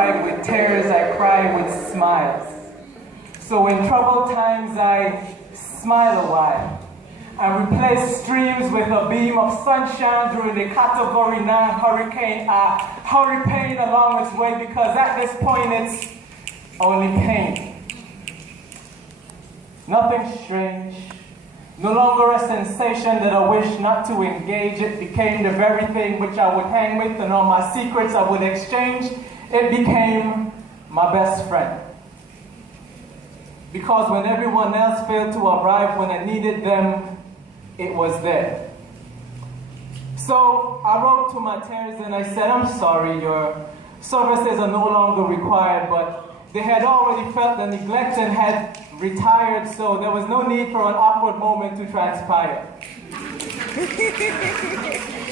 cried with tears, I cried with smiles. So in troubled times I smile a while and replace streams with a beam of sunshine during the Category 9 hurricane, hurricane along its way, because at this point it's only pain. Nothing strange, no longer a sensation that I wish not to engage. It became the very thing which I would hang with, and all my secrets I would exchange. It became my best friend. Because when everyone else failed to arrive when I needed them, it was there. So I wrote to my tears and I said, I'm sorry, your services are no longer required, but they had already felt the neglect and had retired, so there was no need for an awkward moment to transpire.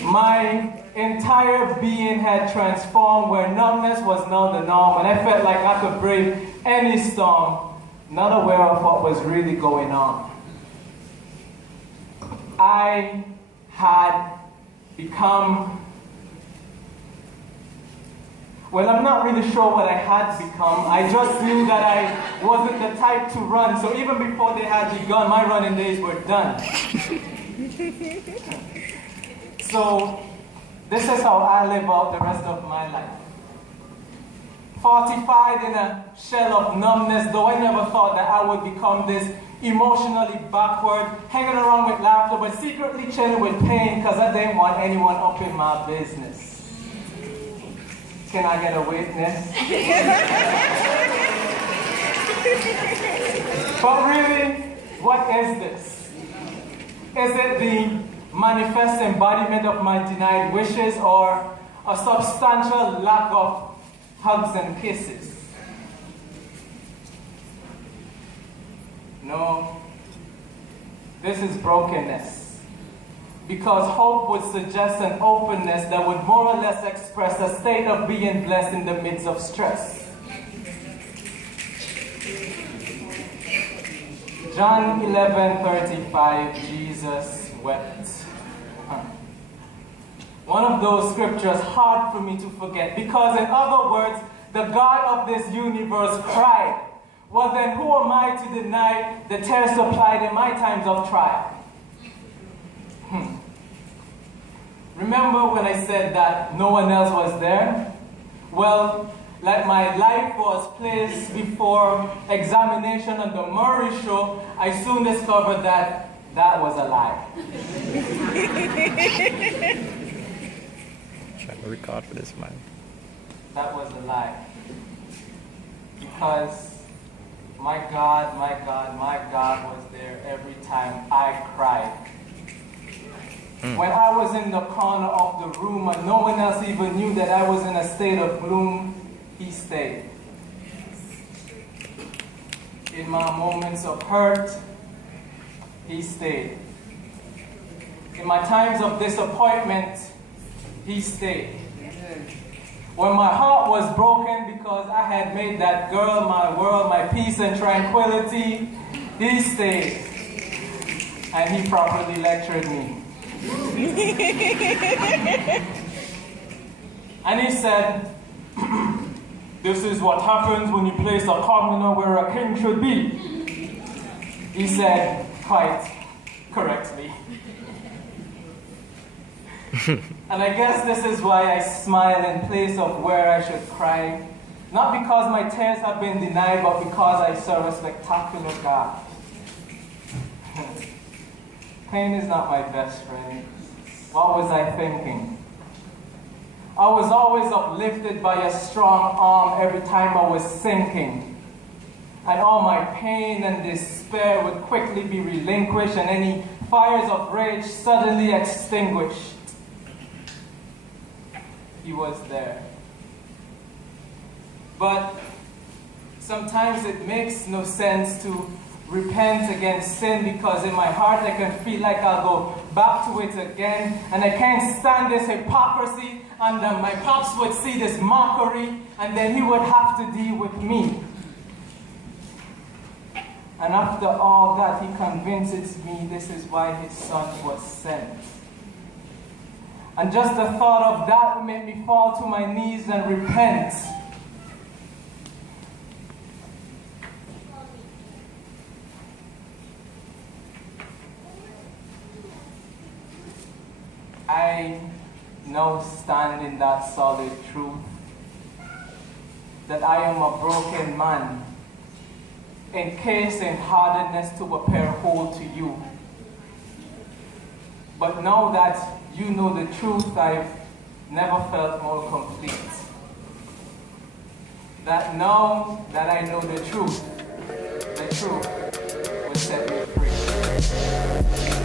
My entire being had transformed where numbness was now the norm, and I felt like I could brave any storm, not aware of what was really going on. I had become, well, I'm not really sure what I had become. I just knew that I wasn't the type to run, so even before they had begun, my running days were done. So this is how I live out the rest of my life. Fortified in a shell of numbness, though I never thought that I would become this emotionally backward, hanging around with laughter, but secretly chilling with pain because I didn't want anyone up in my business. Can I get a witness? But really, what is this? Is it the manifest embodiment of my denied wishes, or a substantial lack of hugs and kisses? No, this is brokenness. Because hope would suggest an openness that would more or less express a state of being blessed in the midst of stress. John 11:35, Jesus wept. One of those scriptures hard for me to forget, because in other words, the God of this universe cried. Well then, who am I to deny the tears supplied in my times of trial? Remember when I said that no one else was there? Well, like my life was placed before examination on the Murray show, I soon discovered that that was a lie. Trying to record for this, man. That was a lie. Because my God was there every time I cried. When I was in the corner of the room and no one else even knew that I was in a state of gloom, He stayed. In my moments of hurt, He stayed. In my times of disappointment, He stayed. When my heart was broken because I had made that girl my world, my peace and tranquility, He stayed. And He properly lectured me. And He said, this is what happens when you place a commoner where a king should be. He said, quite correctly. And I guess this is why I smile in place of where I should cry. Not because my tears have been denied, but because I serve a spectacular God. Pain is not my best friend. What was I thinking? I was always uplifted by a strong arm every time I was sinking. And all my pain and despair would quickly be relinquished and any fires of rage suddenly extinguished. He was there. But sometimes it makes no sense to repent against sin, because in my heart I can feel like I'll go back to it again, and I can't stand this hypocrisy, and my pops would see this mockery, and then he would have to deal with me. And after all that, He convinces me this is why His Son was sent. And just the thought of that made me fall to my knees and repent. I now stand in that solid truth that I am a broken man, encased in hardness to appear whole to you. But now that you know the truth, I've never felt more complete. That now that I know the truth will set me free.